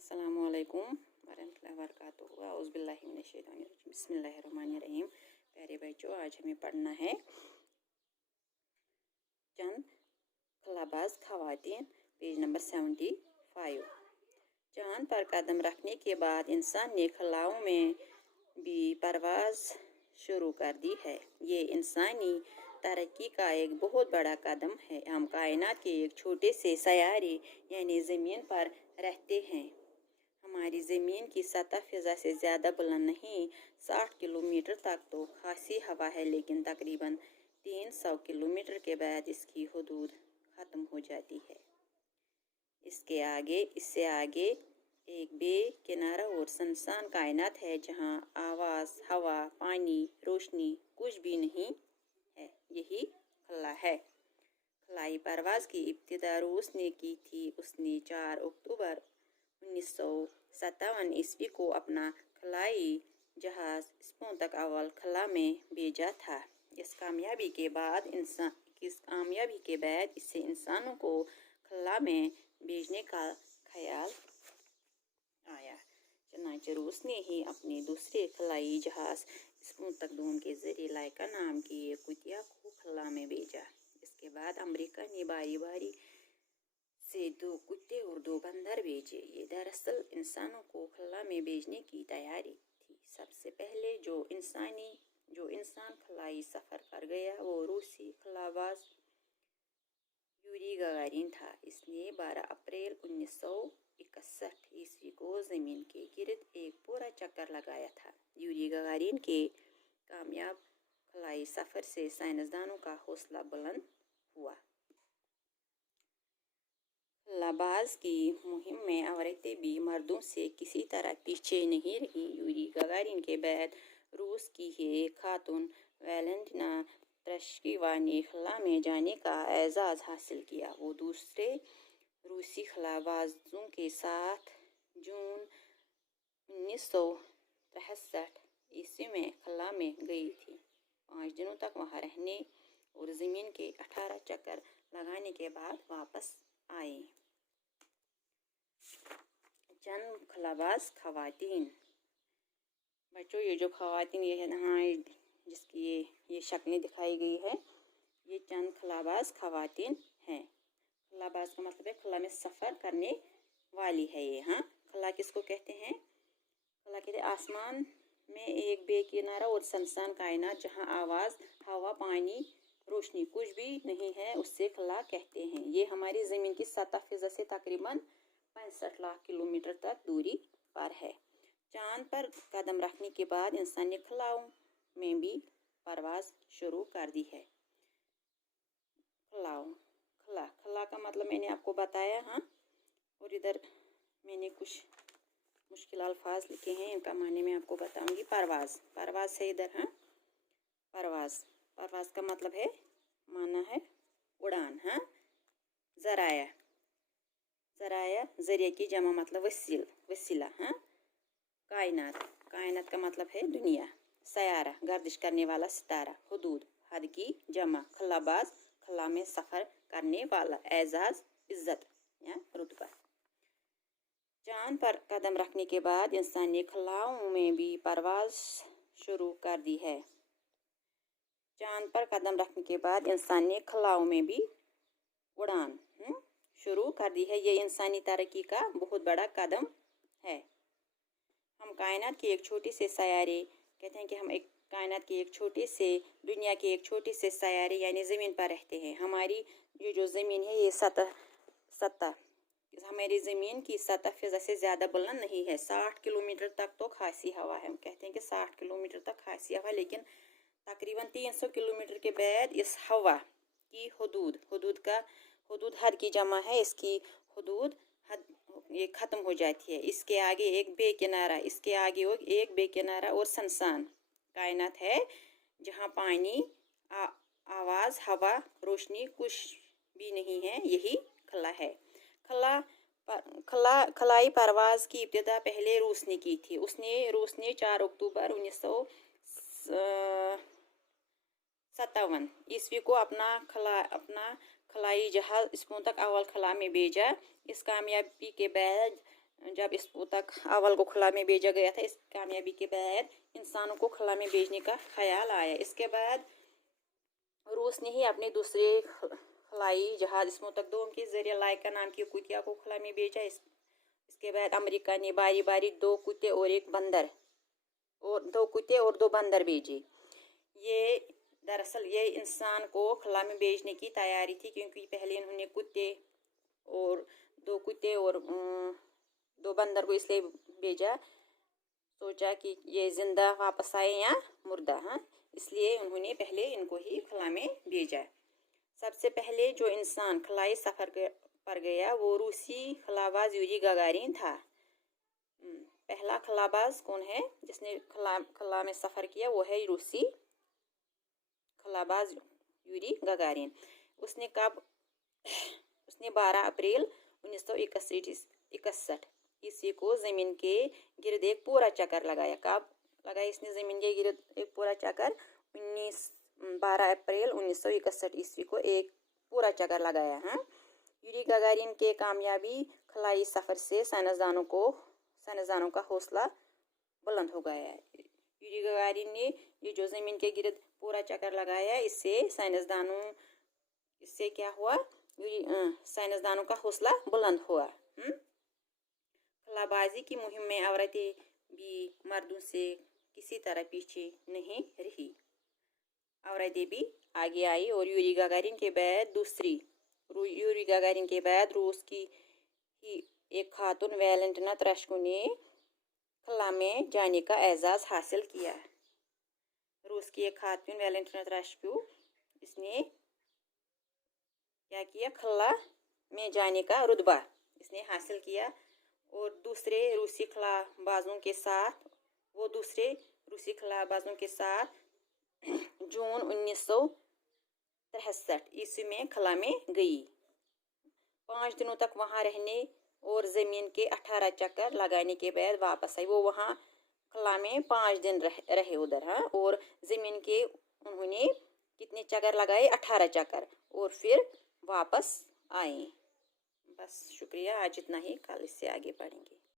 अस्सलामुअलैकुम वरहमतुल्लाहि वबरकातुहू औज़ुबिल्लाहि मिनश्शैतानिर्रजीम बिस्मिल्लाहिर्रहमानिर्रहीम। प्यारे बच्चों, आज हमें पढ़ना है चंद खलाबाज खवातीन, पेज नंबर 75। चांद पर कदम रखने के बाद इंसान ने खलाओं में भी परवाज़ शुरू कर दी है। ये इंसानी तरक्की का एक बहुत बड़ा कदम है। हम कायनात के एक छोटे से सैयारे यानी ज़मीन पर रहते हैं। हमारी ज़मीन की सतह फ़िज़ा से ज़्यादा बुलंद नहीं, 60 किलोमीटर तक तो खासी हवा है, लेकिन तकरीबन 300 किलोमीटर के बाद इसकी हदूद ख़त्म हो जाती है। इससे आगे एक बेकिनारा और सुनसान कायनात है, जहाँ आवाज़, हवा, पानी, रोशनी कुछ भी नहीं है। यही खला है। खलाई परवाज़ की इब्तिदा रूस ने की थी। उसने 4 अक्टूबर 1957 ईस्वी को अपना खलाई जहाज़ स्पुतनिक अव्वल खला में भेजा था। इस कामयाबी के बाद इससे इंसानों को खला में भेजने का ख्याल आया। चनांचे रूस ने ही अपने दूसरे खलाई जहाज़ स्पुतनिक 2 के ज़रिए लाइका नाम की एक कुतिया को खला में भेजा। इसके बाद अमेरिका ने बारी बारी से 2 कुत्ते और 2 बंदर भेजे। ये दरअसल इंसानों को खला में भेजने की तैयारी थी। सबसे पहले जो इंसान खलाई सफ़र कर गया वो रूसी खलाबाज यूरी गगारिन था। इसने 12 अप्रैल 1961 ईस्वी को ज़मीन के गिर्द एक पूरा चक्कर लगाया था। यूरी गगारिन के कामयाब खलाई सफ़र से साइंसदानों का हौसला बुलंद हुआ। खलाबाज की मुहिम में औरतें भी मर्दों से किसी तरह पीछे नहीं रहीं। यूरी गगारिन के बाद रूस की ही एक खातून वैलेंटिना तेरेश्कीवा ने खला में जाने का एजाज़ हासिल किया। वो दूसरे रूसी खलाबाजों के साथ जून 1963 ईस्वी में खला में गई थी। 5 दिनों तक वहाँ रहने और ज़मीन के 18 चक्कर लगाने के बाद वापस आई। चंद खलाबाज खवातीन। बच्चों, ये जो खवातीन ये है यहाँ जिसकी ये शक्लें दिखाई गई है, ये चंद खलाबाज खवातीन हैं। खलाबाज का मतलब है खला में सफ़र करने वाली है ये। हाँ, खला किसको कहते हैं? खला कहते हैं आसमान में एक बेकिनारा और सुनसान कायनात जहाँ आवाज़, हवा, पानी, रोशनी कुछ भी नहीं है, उससे खला कहते हैं। ये हमारी ज़मीन की सतह फ़िज़ा से तकरीबन 65 लाख किलोमीटर तक दूरी पर है। चांद पर कदम रखने के बाद इंसान ने खलाओं में भी परवाज़ शुरू कर दी है। खला का मतलब मैंने आपको बताया। हाँ, और इधर मैंने कुछ मुश्किल अल्फाज लिखे हैं, इनका माने मैं आपको बताऊंगी। परवाज़ है इधर। हाँ, परवाज़ का मतलब है, माना है उड़ान। हाँ, ज़राया ज़रिया की जमा मतलब वसीला। हाँ, कायनात का मतलब है दुनिया। सयारा गर्दिश करने वाला सितारा। हुदूद हद की जमा। खलाबाज खला में सफ़र करने वाला। एजाज़ इज़्ज़त या रुतबा। चांद पर कदम रखने के बाद इंसान ने खलाओं में भी परवाज़ शुरू कर दी है। चांद पर कदम रखने के बाद इंसान ने खलाओं में भी उड़ान शुरू कर दी है। ये इंसानी तरक्की का बहुत बड़ा कदम है। हम कायनात के एक छोटे से सैयारे कहते हैं कि हम एक कायनात के एक छोटे से दुनिया के एक छोटे से सैयारे यानी ज़मीन पर रहते हैं। हमारी जो ज़मीन है ये सतह हमारी ज़मीन की सतह फ़िज़ा से ज़्यादा बुलंद नहीं है। 60 किलोमीटर तक तो खासी हवा है। हम कहते हैं कि 60 किलोमीटर तक खासी हवा, लेकिन तकरीबन 300 किलोमीटर के बाद इस हवा की हदूद हद की जमा है। इसकी हदूद हद ये ख़त्म हो जाती है। इसके आगे एक बेकिनारा और सुनसान कायनात है, जहाँ पानी, आवाज़, हवा, रोशनी कुछ भी नहीं है। यही खला है। खलाई परवाज़ की इब्तिदा पहले रूस ने की थी। रूस ने 4 अक्टूबर 1957 ईस्वी को अपना खलाई जहाज़ स्पुतनिक अव्वल खला में भेजा। इस कामयाबी के बाद जब इसको तक अव्वल को खुला में भेजा गया था, इस कामयाबी के बाद इंसानों को खुला में भेजने का ख्याल आया। इसके बाद रूस ने ही अपने दूसरे खलाई जहाज स्पुतनिक-2 के जरिए लाइका नाम की कुतिया को खुला में भेजा। इसके बाद अमेरिका ने बारी बारी 2 कुत्ते और 1 बंदर और 2 कुत्ते और 2 बंदर भेजे। ये दरअसल ये इंसान को खला में भेजने की तैयारी थी, क्योंकि पहले इन्होंने और 2 कुत्ते और 2 बंदर को इसलिए भेजा, सोचा कि ये जिंदा वापस आए या मुर्दा। हाँ, इसलिए उन्होंने पहले इनको ही खला में भेजा। सबसे पहले जो इंसान खलाई सफ़र पर गया वो रूसी खलाबाज यूरी गगारिन था। पहला खलाबाज कौन है जिसने खला में सफ़र किया? वो है रूसी खलाबाज यूरी गगारिन। उसने 12 अप्रैल 1961 ईस्वी को ज़मीन के गिर्द एक पूरा चक्कर लगाया। कब लगाया इसने ज़मीन के गिर्द एक पूरा चक्कर? 12 अप्रैल 1961 ईस्वी को एक पूरा चक्कर लगाया। हाँ, यूरी गगारिन के कामयाबी खलाई सफ़र से साइंसदानों का हौसला बुलंद हो गया। यूरी गगारिन ने ये जो ज़मीन के गिर्द पूरा चक्कर लगाया, इससे क्या हुआ? साइंसदानों का हौसला बुलंद हुआ। खलाबाजी की मुहिम में औरतें भी मर्दों से किसी तरह पीछे नहीं रही। औरतें भी आगे आई और यूरी गगारिन के बाद रूस की ही एक खातून वैलेंटिना तेरेश्को ने खला में जाने का एजाज़ हासिल किया। रूस की एक खातून वैलेंटिना तेरेश्को, इसने क्या किया? खला में जाने का रुतबा इसने हासिल किया। और दूसरे रूसी खलाबाजों के साथ जून 1963 ईस्वी में खला में गई। 5 दिनों तक वहाँ रहने और ज़मीन के 18 चक्कर लगाने के बाद वापस आई। वो वहाँ खला में 5 दिन रहे उधर। हाँ, और ज़मीन के उन्होंने कितने चक्कर लगाए? 18 चक्कर, और फिर वापस आए। बस शुक्रिया, आज इतना ही, कल इससे आगे पढ़ेंगे।